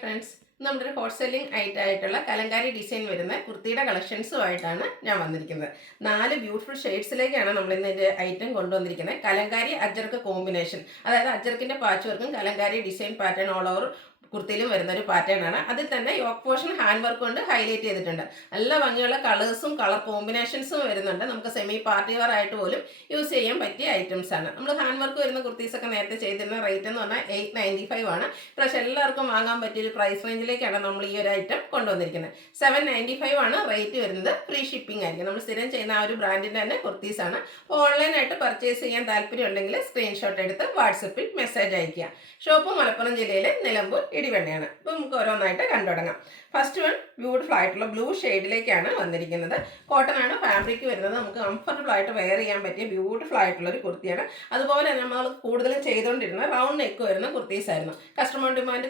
Friends, നമ്മുടെ ഒരു hot selling ആയിട്ടുള്ള കലങ്കാരി ഡിസൈൻ വരുന്ന കുർത്തിയുടെ കളക്ഷൻസുമായിട്ടാണ് ഞാൻ വന്നിരിക്കുന്നത്. 4 ബ്യൂട്ടിഫുൾ ഷെയ്ഡ്സിലേക്കാണ് നമ്മൾ ഇന്ന് ഇതിൻ്റെ ഐറ്റം കൊണ്ടുവന്നിരിക്കുന്നത്. കലങ്കാരി അജ്രക്ക് കോമ്പിനേഷൻ, അതായത് അജ്രക്കിൻ്റെ പാച്ച് വർക്കും Kalamkari design pattern all over കുർത്തിയിലും വരുന്ന ഒരു പാറ്റേൺ ആണ്. അതിൽ തന്നെ യോക്ക് പോർഷൻ ഹാൻഡ് വർക്ക് കൊണ്ട് ഹൈലൈറ്റ് ചെയ്തിട്ടുണ്ട്. നല്ല ഭംഗിയുള്ള കളേഴ്സും കളർ കോമ്പിനേഷൻസും വരുന്നുണ്ട്. നമുക്ക് സെമി പാർട്ടി വെയർ ആയിട്ട് പോലും യൂസ് ചെയ്യാൻ പറ്റിയ ഐറ്റംസ് ആണ്. നമ്മൾ ഹാൻഡ് വർക്ക് വരുന്ന കുർത്തീസൊക്കെ നേരത്തെ ചെയ്തിരുന്ന റേറ്റ് എന്ന് പറഞ്ഞാൽ 895 ആണ്. പക്ഷേ എല്ലാവർക്കും വാങ്ങാൻ പറ്റിയൊരു പ്രൈസ് റേഞ്ചിലേക്കാണ് നമ്മൾ ഈ ഒരു ഐറ്റം കൊണ്ടുവന്നിരിക്കുന്നത്. 795 ആണ് റേറ്റ് വരുന്നത്. ഫ്രീ ഷിപ്പിംഗ് ആയിരിക്കും. നമ്മൾ സ്ഥിരം ചെയ്യുന്ന ആ ഒരു ബ്രാൻഡിൻ്റെ തന്നെ കുർത്തീസാണ്. അപ്പോൾ ഓൺലൈനായിട്ട് പർച്ചേസ് ചെയ്യാൻ താല്പര്യം ഉണ്ടെങ്കിൽ സ്ക്രീൻഷോട്ട് എടുത്ത് വാട്സപ്പിൽ മെസ്സേജ് അയയ്ക്കുക. ഷോപ്പ് മലപ്പുറം ജില്ലയിലെ നിലമ്പൂർ ഇടിവെണ്ണയാണ്. അപ്പോൾ നമുക്ക് ഓരോന്നായിട്ട് കണ്ടു തുടങ്ങാം. ഫസ്റ്റ് വൺ ബ്യൂട്ടിഫുൾ ആയിട്ടുള്ള ബ്ലൂ ഷെയ്ഡിലേക്കാണ് വന്നിരിക്കുന്നത്. കോട്ടൺ ആണ് ഫാബ്രിക് വരുന്നത്. നമുക്ക് കംഫർട്ടബിൾ ആയിട്ട് വെയർ ചെയ്യാൻ പറ്റിയ ബ്യൂട്ടിഫുൾ ആയിട്ടുള്ള ഒരു കുർത്തിയാണ്. അതുപോലെ നമ്മൾ കൂടുതലും ചെയ്തുകൊണ്ടിരുന്ന റൗണ്ട് നെക്ക് വരുന്ന കുർത്തീസ് ആയിരുന്നു. കസ്റ്റമർ ഡിമാൻഡ്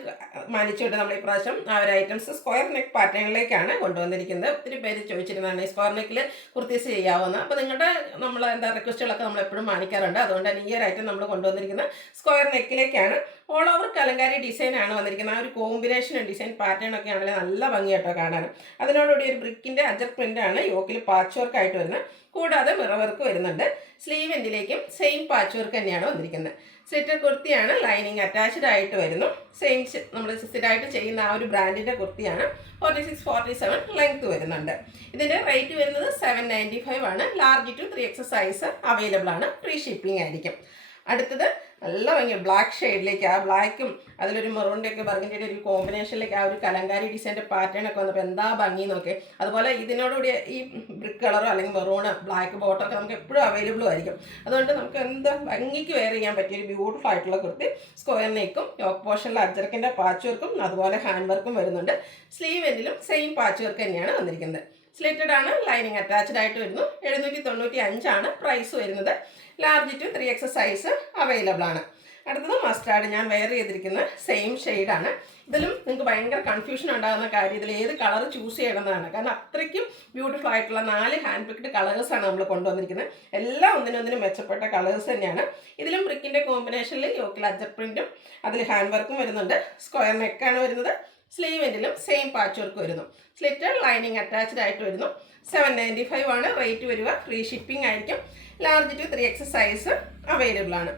മാനിച്ചുകൊണ്ട് നമ്മൾ ഇപ്രാവശ്യം ആ ഒരു ഐറ്റംസ് സ്ക്വയർ നെക്ക് പാറ്റേണിലേക്കാണ് കൊണ്ടുവന്നിരിക്കുന്നത്. ഒത്തിരി പേര് ചോദിച്ചിരുന്നതാണ് ഈ സ്ക്വയർ നെക്കിൽ കുർത്തീസ് ചെയ്യാവുന്ന. അപ്പോൾ നിങ്ങളുടെ നമ്മൾ റിക്വസ്റ്റുകളൊക്കെ നമ്മൾ എപ്പോഴും മാനിക്കാറുണ്ട്. അതുകൊണ്ട് തന്നെ ഈ ഒരു ഐറ്റം നമ്മൾ കൊണ്ടുവന്നിരിക്കുന്നത് സ്ക്വയർ നെക്കിലേക്കാണ്. ഓൾ ഓവർ കലങ്കാരി ഡിസൈൻ ആണ് വന്നിരിക്കുന്നത്. ആ ഒരു കോമ്പിനേഷൻ ഡിസൈൻ പാറ്റേൺ ഒക്കെ ആണെങ്കിൽ നല്ല ഭംഗിയായിട്ടോ കാണാൻ. അതിനോടുകൂടി ഒരു ബ്രിക്കിൻ്റെ അജർ പ്രിൻ്റ് ആണ് യോക്കിൽ പാച്ച് വർക്ക് ആയിട്ട് വരുന്നത്. കൂടാതെ മിറർ വർക്ക് വരുന്നുണ്ട്. സ്ലീവ് എൻഡിലേക്കും സെയിം പാച്ച് വർക്ക് തന്നെയാണ് വന്നിരിക്കുന്നത്. സ്ലിറ്റർ കുർത്തിയാണ്. ലൈനിങ് അറ്റാച്ച്ഡ് ആയിട്ട് വരുന്നു. സെയിം നമ്മൾ സ്ഥിരമായിട്ട് ചെയ്യുന്ന ആ ഒരു ബ്രാൻഡിൻ്റെ കുർത്തിയാണ്. 46-47 ലെങ്ത് വരുന്നുണ്ട്. ഇതിൻ്റെ റേറ്റ് വരുന്നത് 795 ആണ്. Large to 3X size available ആണ്. ഫ്രീ ഷിപ്പിംഗ് ആയിരിക്കും. അടുത്തത് നല്ല ഭംഗി ബ്ലാക്ക് ഷെയ്ഡിലേക്ക്, ആ ബ്ലാക്കും അതിലൊരു മെറൂണിൻ്റെ ഒക്കെ ബർഗൻഡിയുടെ ഒരു കോമ്പിനേഷനിലേക്ക് ആ ഒരു കലങ്കാരി ഡിസൈൻ്റെ പാറ്റേൺ ഒക്കെ വന്നപ്പോൾ എന്താ ഭംഗി നോക്കി. അതുപോലെ ഇതിനോടുകൂടി ഈ ബ്രിക്ക് കളറോ അല്ലെങ്കിൽ മെറൂണ് ബ്ലാക്ക് ബോട്ടോ ഒക്കെ നമുക്ക് എപ്പോഴും അവൈലബിളും ആയിരിക്കും. അതുകൊണ്ട് നമുക്ക് എന്താ ഭംഗിക്ക് വെയർ ചെയ്യാൻ പറ്റിയൊരു ബ്യൂട്ടിഫുൾ ആയിട്ടുള്ള കുർത്തി. സ്ക്വയർ നെക്കും യോക്ക് പോർഷനിൽ അജ്രക്കിൻ്റെ പാച്ച് വർക്കും അതുപോലെ ഹാൻഡ് വർക്കും വരുന്നുണ്ട്. സ്ലീവ് എൻഡിലും സെയിം പാച്ച് വർക്ക് തന്നെയാണ് വന്നിരിക്കുന്നത്. സ്ലിറ്റഡ് ആണ്. ലൈനിങ് അറ്റാച്ച്ഡ് ആയിട്ട് വരുന്നു. 795 ആണ് പ്രൈസ് വരുന്നത്. Large to 3X size available ആണ്. അടുത്തത് മസ്റ്റാർഡ്, ഞാൻ വെയർ ചെയ്തിരിക്കുന്ന സെയിം ഷെയ്ഡാണ്. ഇതിലും നിങ്ങൾക്ക് ഭയങ്കര കൺഫ്യൂഷൻ ഉണ്ടാകുന്ന കാര്യം ഇതിൽ ഏത് കളർ ചൂസ് ചെയ്യണമെന്നാണ്. കാരണം അത്രയ്ക്കും ബ്യൂട്ടിഫുൾ ആയിട്ടുള്ള 4 ഹാൻഡ് പിക്ഡ് കളേഴ്സാണ് നമ്മൾ കൊണ്ടുവന്നിരിക്കുന്നത്. എല്ലാം ഒന്നിനൊന്നിനും മെച്ചപ്പെട്ട കളേഴ്സ് തന്നെയാണ്. ഇതിലും ബ്രിക്കിൻ്റെ കോമ്പിനേഷനിൽ യോക്കിൽ അജർ പ്രിൻറ്റും അതിൽ ഹാൻഡ് വർക്കും വരുന്നുണ്ട്. സ്ക്വയർ നെക്കാണ് വരുന്നത്. സ്ലീവ് എൻഡിലും സെയിം പാച്ച് വർക്ക് വരുന്നു. സ്ലിറ്റർ ലൈനിങ് അറ്റാച്ച്ഡ് ആയിട്ട് വരുന്നു. 795 ആണ് റേറ്റ് വരിക. ഫ്രീ ഷിപ്പിംഗ് ആയിരിക്കും. Large to 3X size available ആണ്.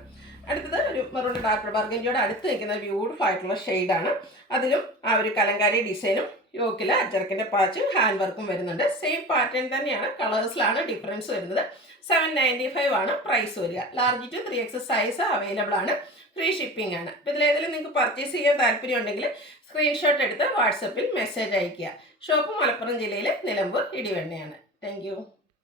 അടുത്തത് ഒരു മെറൂൺ ഡാർക്ക് ബർഗൻഡിയോട് അടുത്ത് നിൽക്കുന്ന ബ്യൂട്ടിഫുൾ ആയിട്ടുള്ള ഷെയ്ഡാണ്. അതിലും ആ ഒരു കലങ്കാരി ഡിസൈനും യോക്കിൽ അജർക്കിൻ്റെ പാച്ചും ഹാൻഡ് വർക്കും വരുന്നുണ്ട്. സെയിം പാറ്റേൺ തന്നെയാണ്. കളേഴ്സിലാണ് ഡിഫറൻസ് വരുന്നത്. 795 ആണ് പ്രൈസ് വരിക. Large to 3X size available ആണ്. ഫ്രീ ഷിപ്പിംഗ് ആണ്. അപ്പോൾ ഇതിലേതെങ്കിലും നിങ്ങൾക്ക് പർച്ചേസ് ചെയ്യാൻ താല്പര്യം ഉണ്ടെങ്കിൽ സ്ക്രീൻഷോട്ട് എടുത്ത് വാട്സപ്പിൽ മെസ്സേജ് അയയ്ക്കുക. ഷോപ്പ് മലപ്പുറം ജില്ലയിലെ നിലമ്പൂർ ഇടിവെണ്ണയാണ്. താങ്ക്